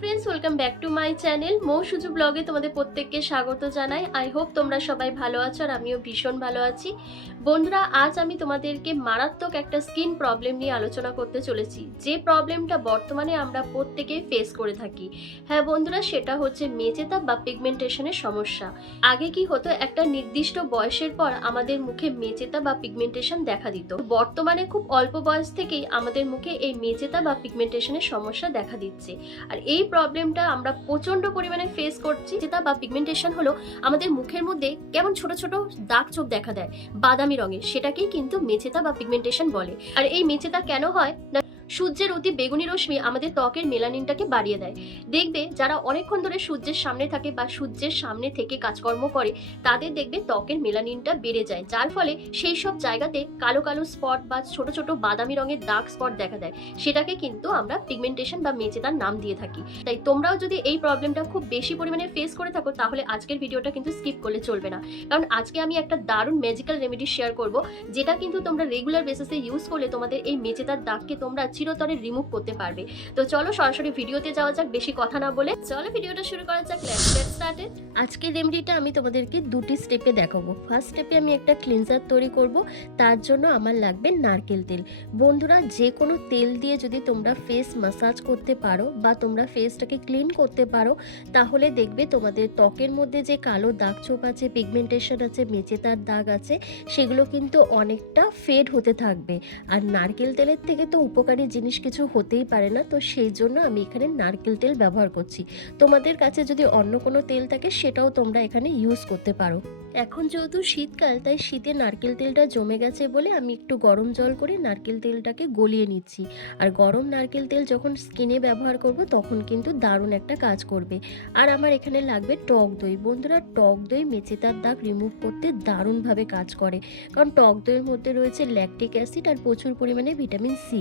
Friends, welcome back to my channel Mou Suju ব্লগে তোমাদের প্রত্যেককে স্বাগত জানাই। আই হোপ তোমরা সবাই ভালো আছো আর আমিও ভীষণ ভালো আছি। বন্ধুরা, আজ আমি তোমাদেরকে মারাত্মক একটা স্কিন প্রবলেম নিয়ে আলোচনা করতে চলেছি, যে প্রবলেমটা বর্তমানে আমরা প্রত্যেকেই ফেস করে থাকি। হ্যাঁ বন্ধুরা, সেটা হচ্ছে মেচেতা বা পিগমেন্টেশনের সমস্যা। আগে কি হতো, একটা নির্দিষ্ট বয়সের পর আমাদের মুখে মেচেতা বা পিগমেন্টেশন দেখা দিত। বর্তমানে খুব অল্প বয়স থেকেই আমাদের মুখে এই মেচেতা বা পিগমেন্টেশনের সমস্যা দেখা দিচ্ছে। আর এই প্রবলেমটা আমরা প্রচন্ড পরিমাণে ফেস করছি। যেটা বা পিগমেন্টেশন হলো আমাদের মুখের মধ্যে কেমন ছোট ছোট দাগ চোখ দেখা দেয় বাদামি রঙের, সেটাকেই কিন্তু মেচেতা বা পিগমেন্টেশন বলে। আর এই মেচেতা কেন হয় না, সূর্যের অতি বেগুনি রশ্মি আমাদের ত্বকের মেলানিনটাকে বাড়িয়ে দেয়। দেখবে যারা অনেকক্ষণ ধরে সূর্যের সামনে থাকে বা সূর্যের সামনে থেকে কাজকর্ম করে, তাদের দেখবে ত্বকের মেলানিনটা বেড়ে যায়, যার ফলে সেই সব জায়গাতে কালো কালো স্পট বা ছোট ছোট বাদামি রঙের দাগ স্পট দেখা দেয়। সেটাকে কিন্তু আমরা পিগমেন্টেশন বা মেচেতার নাম দিয়ে থাকি। তাই তোমরাও যদি এই প্রবলেমটা খুব বেশি পরিমাণে ফেস করে থাকো, তাহলে আজকের ভিডিওটা কিন্তু স্কিপ করলে চলবে না। কারণ আজকে আমি একটা দারুণ ম্যাজিক্যাল রেমেডি শেয়ার করব, যেটা কিন্তু তোমরা রেগুলার বেসিসে ইউজ করলে তোমাদের এই মেচেতার দাগকে তোমরা চিরতরে রিমুভ করতে পারবে। তো চলো সরাসরি ভিডিওতে যাওয়া যাক, বেশি কথা না বলে চলো ভিডিওটা শুরু করা যাক। Let's get started. আজকের রেমেডিটা আমি তোমাদেরকে দুটি স্টেপে দেখাবো। ফার্স্ট স্টেপে আমি একটা ক্লিনজার তৈরি করব। তার জন্য আমার লাগবে নারকেল তেল। বন্ধুরা, যে কোনো তেল দিয়ে যদি তোমরা ফেস ম্যাসাজ করতে পারো বা তোমরা ফেসটাকে ক্লিন করতে পারো, তাহলে দেখবে তোমাদের ত্বকের মধ্যে যে কালো দাগ ছোপ আছে, পিগমেন্টেশন আছে, মেচেতার দাগ আছে, সেগুলো কিন্তু অনেকটা ফেড হতে থাকবে। আর নারকেল তেলের থেকে তো উপকারী জিনিস কিছু হতেই পারে না, তো সেই জন্য আমি এখানে নারকেল তেল ব্যবহার করছি। তোমাদের কাছে যদি অন্য কোনো তেল থাকে, সেটাও তোমরা এখানে ইউজ করতে পারো। এখন যেহেতু শীতকাল, তাই শীতে নারকেল তেলটা জমে গেছে বলে আমি একটু গরম জল করে নারকেল তেলটাকে গলিয়ে নিচ্ছি। আর গরম নারকেল তেল যখন স্কিনে ব্যবহার করব, তখন কিন্তু দারুণ একটা কাজ করবে। আর আমার এখানে লাগবে টক দই। বন্ধুরা, টক দই মেচেতার দাগ রিমুভ করতে দারুণভাবে কাজ করে, কারণ টক দইয়ের মধ্যে রয়েছে ল্যাকটিক অ্যাসিড আর প্রচুর পরিমাণে ভিটামিন সি।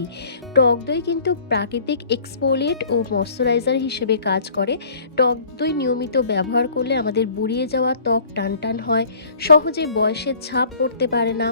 টক দই কিন্তু প্রাকৃতিক এক্সফোলিয়েট ও ময়শ্চারাইজার হিসেবে কাজ করে। টক দই নিয়মিত ব্যবহার করলে আমাদের বুড়িয়ে যাওয়া ত্বক টানটান হয়, সহজে বয়সের ছাপ পড়তে পারে না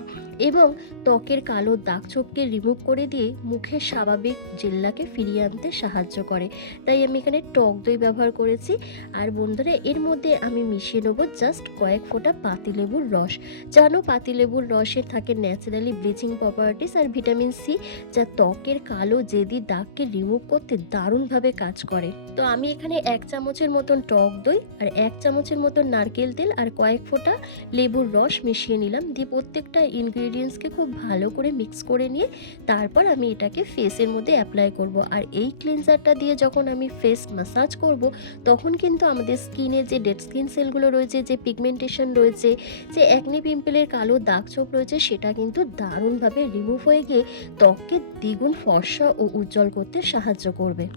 এবং ত্বকের কালো দাগ ছোপকে রিমুভ করে দিয়ে মুখের স্বাভাবিক জেল্লাকে ফিরিয়ে আনতে সাহায্য করে। তাই আমি এখানে টক দই ব্যবহার করেছি। আর বন্ধুরা, এর মধ্যে আমি মিশিয়ে নেবো জাস্ট কয়েক ফোঁটা পাতিলেবুর রস। জানো, পাতিলেবুর রসে থাকে ন্যাচারালি ব্লিচিং প্রপার্টিস আর ভিটামিন সি, যা ত্বকের কালো জেদি দাগকে রিমুভ করতে দারুণভাবে কাজ করে। তো আমি এখানে 1 চামচের মতন টক দই আর 1 চামচের মতন নারকেল তেল আর কয়েক ফোঁটা লেবুর রস মিশিয়ে নিলাম। দিয়ে প্রত্যেকটা ইনগ্রেডিয়েন্টসকে খুব ভালো করে মিক্স করে নিয়ে তারপর আমি এটাকে ফেসের মধ্যে অ্যাপ্লাই করব। আর এই ক্লিনজারটা দিয়ে যখন আমি ফেস ম্যাসাজ করব, তখন কিন্তু আমাদের স্কিনে যে ডেড স্কিন সেলগুলো রয়েছে, যে পিগমেন্টেশন রয়েছে, যে অ্যাকনে পিম্পলের কালো দাগ ছোপ রয়েছে, সেটা কিন্তু দারুণভাবে রিমুভ হয়ে গিয়ে ত্বককে দ্বিগুণ ফর্সা ও উজ্জ্বল করতে সাহায্য করবে।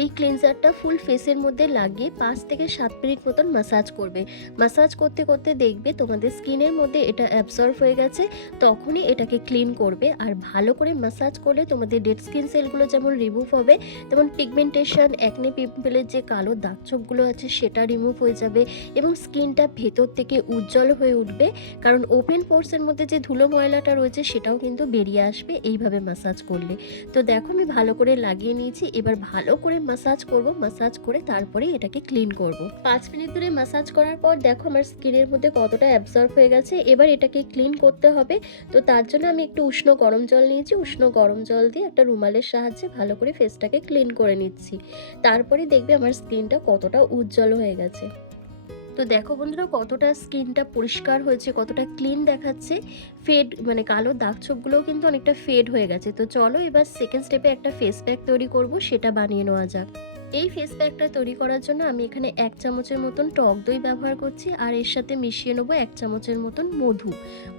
এই ক্লিনজারটা ফুল ফেসের মধ্যে লাগিয়ে 5 থেকে 7 মিনিট মতন ম্যাসাজ করবে। ম্যাসাজ করতে করতে দেখবে তোমাদের স্কিনের মধ্যে এটা অ্যাবজর্ব হয়ে গেছে, তখনই এটাকে ক্লিন করবে। আর ভালো করে ম্যাসাজ করলে তোমাদের ডেড স্কিন সেলগুলো যেমন রিমুভ হবে, তেমন পিগমেন্টেশন, অ্যাকনে পিম্পলের যে কালো দাগ ছোপগুলো আছে, সেটা রিমুভ হয়ে যাবে এবং স্কিনটা ভেতর থেকে উজ্জ্বল হয়ে উঠবে। কারণ ওপেন পোর্সের মধ্যে যে ধুলো ময়লাটা রয়েছে, সেটাও কিন্তু বেরিয়ে আসবে এইভাবে ম্যাসাজ করলে। তো দেখো, আমি ভালো করে লাগিয়ে নিয়েছি। এবার ভালো করে ম্যাসাজ করব। ম্যাসাজ করে তারপরে এটাকে ক্লিন করব। 5 মিনিট ধরে ম্যাসাজ করার পর দেখো আমার স্কিনের মধ্যে কতটা অ্যাবজর্ব হয়ে গেছে। এবার এটাকে ক্লিন করতে হবে। তো তার জন্য আমি একটু উষ্ণ গরম জল নিয়েছি। উষ্ণ গরম জল দিয়ে একটা রুমালের সাহায্যে ভালো করে ফেসটাকে ক্লিন করে নিচ্ছি। তারপরে দেখবে আমার স্কিনটা কতটা উজ্জ্বল হয়ে গেছে। তো দেখো বন্ধুরা, কতটা স্কিনটা পরিষ্কার হয়েছে, কতটা ক্লিন দেখাচ্ছে। ফেড মানে কালো দাগ ছোপগুলোও কিন্তু অনেকটা ফেড হয়ে গেছে। তো চলো এবার সেকেন্ড স্টেপে একটা ফেস প্যাক তৈরি করব, সেটা বানিয়ে নেওয়া যাক। এই ফেস প্যাকটা তৈরি করার জন্য আমি এখানে 1 চামচের মতন টক দই ব্যবহার করছি আর এর সাথে মিশিয়ে নেবো 1 চামচের মতন মধু।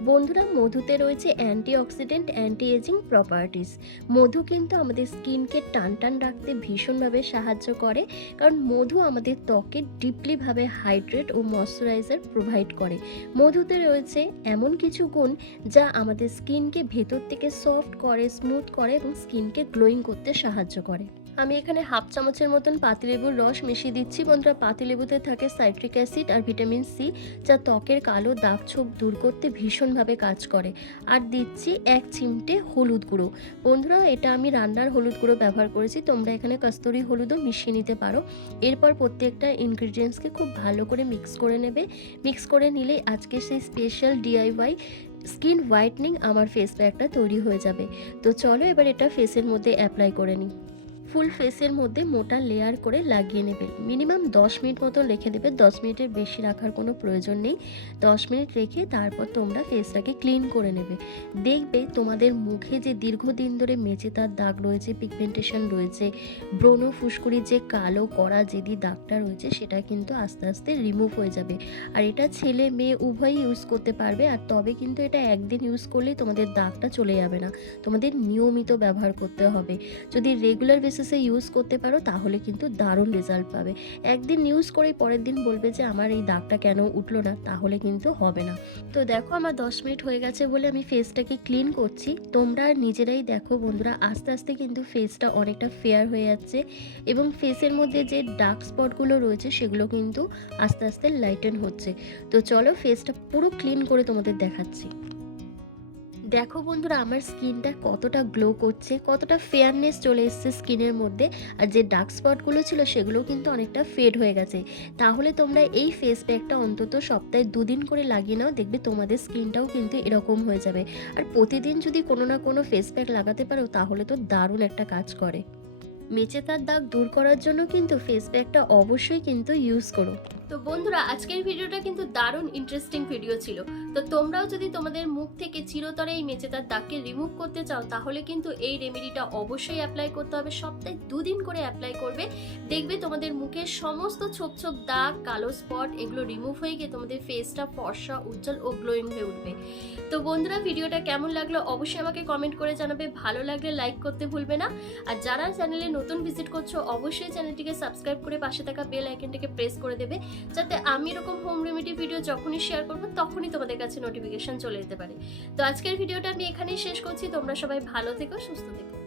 বন্ধুরা, মধুতে রয়েছে অ্যান্টিঅক্সিডেন্ট, অ্যান্টি এজিং প্রপার্টিস। মধু কিন্তু আমাদের স্কিনকে টান টান রাখতে ভীষণভাবে সাহায্য করে, কারণ মধু আমাদের ত্বকে ডিপলিভাবে হাইড্রেট ও ময়শ্চারাইজার প্রোভাইড করে। মধুতে রয়েছে এমন কিছু গুণ যা আমাদের স্কিনকে ভেতর থেকে সফট করে, স্মুথ করে এবং স্কিনকে গ্লোয়িং করতে সাহায্য করে। আমি এখানে হাফ চামচের মতন পাতিলেবুর রস মিশিয়ে দিচ্ছি। বন্ধুরা, পাতিলেবুতে থাকে সাইট্রিক অ্যাসিড আর ভিটামিন সি, যা ত্বকের কালো দাগ ছোপ দূর করতে ভীষণভাবে কাজ করে। আর দিচ্ছি 1 চিমটে হলুদ গুঁড়ো। বন্ধুরা, এটা আমি রান্নার হলুদ গুঁড়ো ব্যবহার করেছি, তোমরা এখানে কস্তুরি হলুদও মিশিয়ে নিতে পারো। এরপর প্রত্যেকটা ইনগ্রিডিয়েন্টসকে খুব ভালো করে মিক্স করে নেবে। মিক্স করে নিলেই আজকে সেই স্পেশাল ডিআইওয়াই স্কিন হোয়াইটনিং আমার ফেস প্যাকটা তৈরি হয়ে যাবে। তো চলো এবার এটা ফেসের মধ্যে অ্যাপ্লাই করে নিই। ফুল ফেসের মধ্যে মোটা লেয়ার করে লাগিয়ে নেবে। মিনিমাম 10 মিনিট মতো রেখে দেবে, 10 মিনিটের বেশি রাখার কোনো প্রয়োজন নেই। 10 মিনিট রেখে তারপর তোমরা ফেসটাকে ক্লিন করে নেবে। দেখবে তোমাদের মুখে যে দীর্ঘদিন ধরে মেচেদার দাগ রয়েছে, পিগমেন্টেশন রয়েছে, ব্রণ ফুসকুড়ির যে কালো কড়া জেদি দাগটা রয়েছে, সেটা কিন্তু আস্তে আস্তে রিমুভ হয়ে যাবে। আর এটা ছেলে মেয়ে উভয়ই ইউজ করতে পারবে। আর তবে কিন্তু এটা একদিন ইউজ করলেই তোমাদের দাগটা চলে যাবে না, তোমাদের নিয়মিত ব্যবহার করতে হবে। যদি রেগুলার বেসিসে ইউজ করতে পারো তাহলে কিন্তু দারুণ রেজাল্ট পাবে। একদিন ইউজ করে পরের দিন বলবে যে আমার এই দাগটা কেন উঠলো না, তাহলে কিন্তু হবে না। তো দেখো, আমার 10 মিনিট হয়ে গেছে বলে আমি ফেসটাকে ক্লিন করছি। তোমরা নিজেরাই দেখো বন্ধুরা, আস্তে আস্তে কিন্তু ফেসটা অনেকটা ফেয়ার হয়ে যাচ্ছে এবং ফেসের মধ্যে যে ডার্ক স্পটগুলো রয়েছে সেগুলো কিন্তু আস্তে আস্তে লাইটেন হচ্ছে। তো চলো ফেসটা পুরো ক্লিন করে তোমাদের দেখাচ্ছি। দেখো বন্ধুরা, আমার স্কিনটা কতটা গ্লো করছে, কতটা ফেয়ারনেস চলে এসেছে স্কিনের মধ্যে। আর যে ডার্ক স্পটগুলো ছিল সেগুলো কিন্তু অনেকটা ফেড হয়ে গেছে। তাহলে তোমরা এই ফেস প্যাকটা অন্তত সপ্তাহে 2 দিন করে লাগিয়ে নাও, দেখবে তোমাদের স্কিনটাও কিন্তু এরকম হয়ে যাবে। আর প্রতিদিন যদি কোনো না কোনো ফেস প্যাক লাগাতে পারো তাহলে তো দারুণ একটা কাজ করে। মেচেদার দাগ দূর করার জন্য কিন্তু ফেস প্যাকটা অবশ্যই কিন্তু ইউজ করো। তো বন্ধুরা, আজকের ভিডিওটা কিন্তু দারুণ ইন্টারেস্টিং ভিডিও ছিল। তো তোমরাও যদি তোমাদের মুখ থেকে চিরতরে এই মেচেদার দাগকে রিমুভ করতে চাও তাহলে কিন্তু এই রেমেডিটা অবশ্যই অ্যাপ্লাই করতে হবে। সপ্তাহে 2 দিন করে অ্যাপ্লাই করবে, দেখবে তোমাদের মুখের সমস্ত ছোপ ছোপ দাগ, কালো স্পট এগুলো রিমুভ হয়ে গিয়ে তোমাদের ফেসটা ফর্সা, উজ্জ্বল ও গ্লোয়িং হয়ে উঠবে। তো বন্ধুরা, ভিডিওটা কেমন লাগলো অবশ্যই আমাকে কমেন্ট করে জানাবে। ভালো লাগলে লাইক করতে ভুলবে না। আর যারা চ্যানেলে নতুন ভিজিট করছো অবশ্যই চ্যানেলটিকে সাবস্ক্রাইব করে পাশে থাকা বেল আইকনটিকে প্রেস করে দেবে, যাতে আমি এরকম হোম রেমেডি ভিডিও যখনই শেয়ার করবো তখনই তোমাদের কাছে নোটিফিকেশন চলে যেতে পারে। তো আজকের ভিডিওটা আমি এখানেই শেষ করছি। তোমরা সবাই ভালো থেকো, সুস্থ থেকো।